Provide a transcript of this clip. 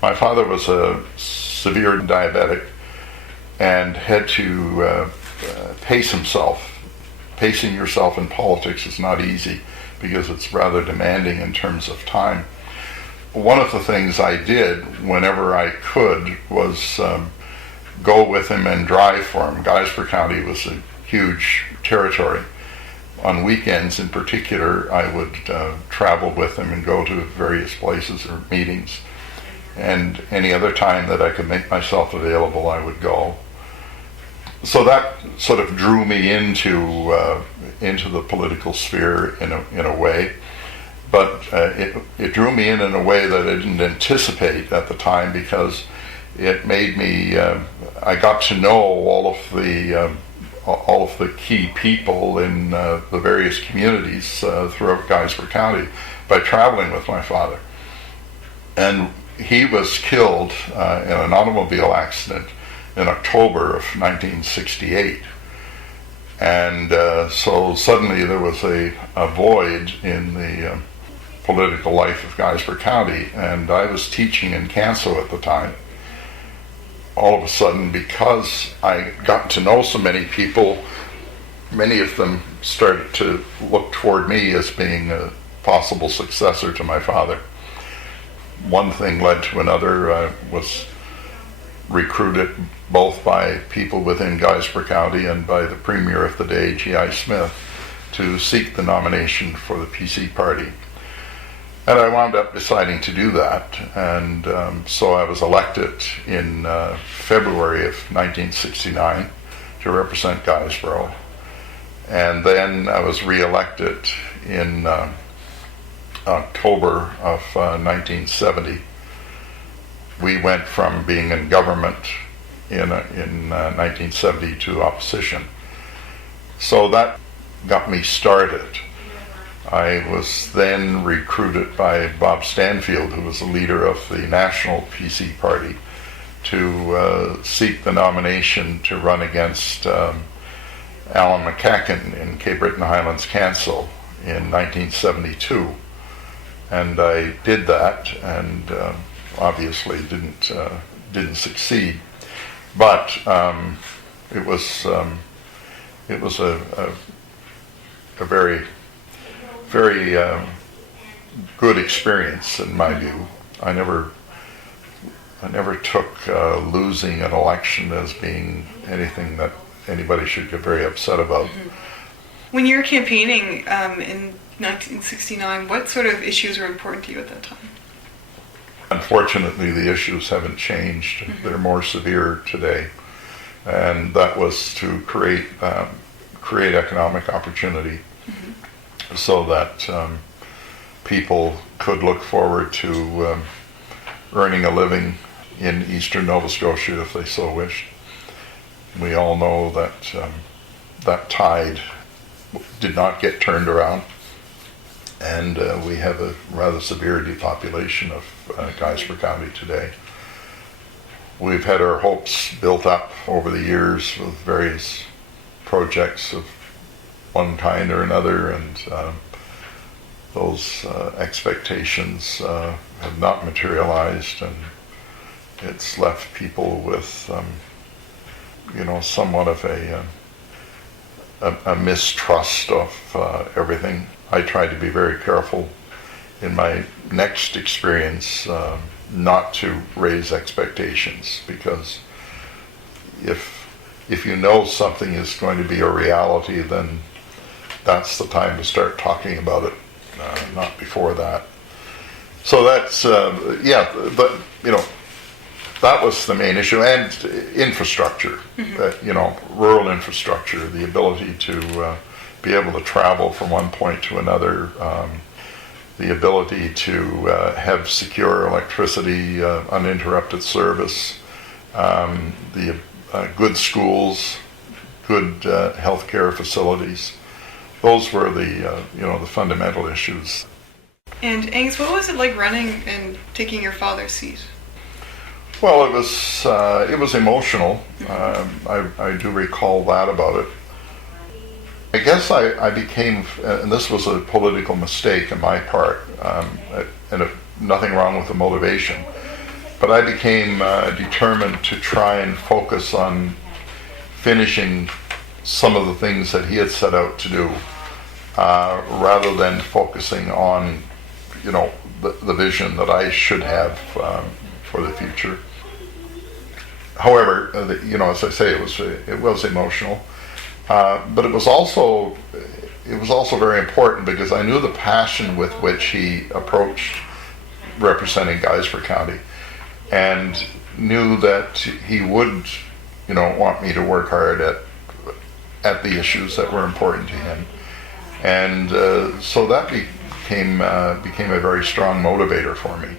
My father was a severe diabetic and had to pace himself. Pacing yourself in politics is not easy because it's rather demanding in terms of time. One of the things I did whenever I could was go with him and drive for him. Guysborough County was a huge territory. On weekends in particular, I would travel with him and go to various places or meetings. And any other time that I could make myself available, I would go. So that sort of drew me into the political sphere in a way. But it drew me in a way that I didn't anticipate at the time, because it made me, I got to know all of the key people in the various communities throughout Guysborough County by traveling with my father. And he was killed in an automobile accident in October of 1968. And so suddenly there was a void in the political life of Guysborough County, and I was teaching in Canso at the time. All of a sudden, because I got to know so many people, many of them started to look toward me as being a possible successor to my father. One thing led to another. I was recruited both by people within Guysborough County and by the Premier of the day, G.I. Smith, to seek the nomination for the PC party. And I wound up deciding to do that, and so I was elected in February of 1969 to represent Guysborough, and then I was re-elected in October of 1970. We went from being in government in 1970 to opposition. So that got me started. I was then recruited by Bob Stanfield, who was the leader of the national PC party, to seek the nomination to run against Alan McCacken in Cape Breton Highlands Council in 1972. And I did that, and obviously didn't succeed. But it was a very good experience in my view. I never took losing an election as being anything that anybody should get very upset about. When you were campaigning in 1969, what sort of issues were important to you at that time? Unfortunately, the issues haven't changed. They're more severe today, and that was to create economic opportunity so that people could look forward to earning a living in eastern Nova Scotia if they so wished. We all know that that tide did not get turned around, and we have a rather severe depopulation of Guysborough County today. We've had our hopes built up over the years with various projects of one kind or another, and those expectations have not materialized, and it's left people with somewhat of a mistrust of everything. I tried to be very careful in my next experience not to raise expectations, because if you know something is going to be a reality, then that's the time to start talking about it, not before that. So that's that was the main issue, and infrastructure, rural infrastructure, the ability to be able to travel from one point to another, the ability to have secure electricity, uninterrupted service, the good schools, good healthcare facilities. Those were the the fundamental issues. And Angus, what was it like running and taking your father's seat? Well, it was emotional. I do recall that about it. I guess I became, and this was a political mistake on my part, and nothing wrong with the motivation, but I became determined to try and focus on finishing some of the things that he had set out to do, rather than focusing on, the vision that I should have for the future. However, as I say, it was emotional, but it was also very important because I knew the passion with which he approached representing Guysborough County, and knew that he would, want me to work hard at the issues that were important to him, and so that became a very strong motivator for me.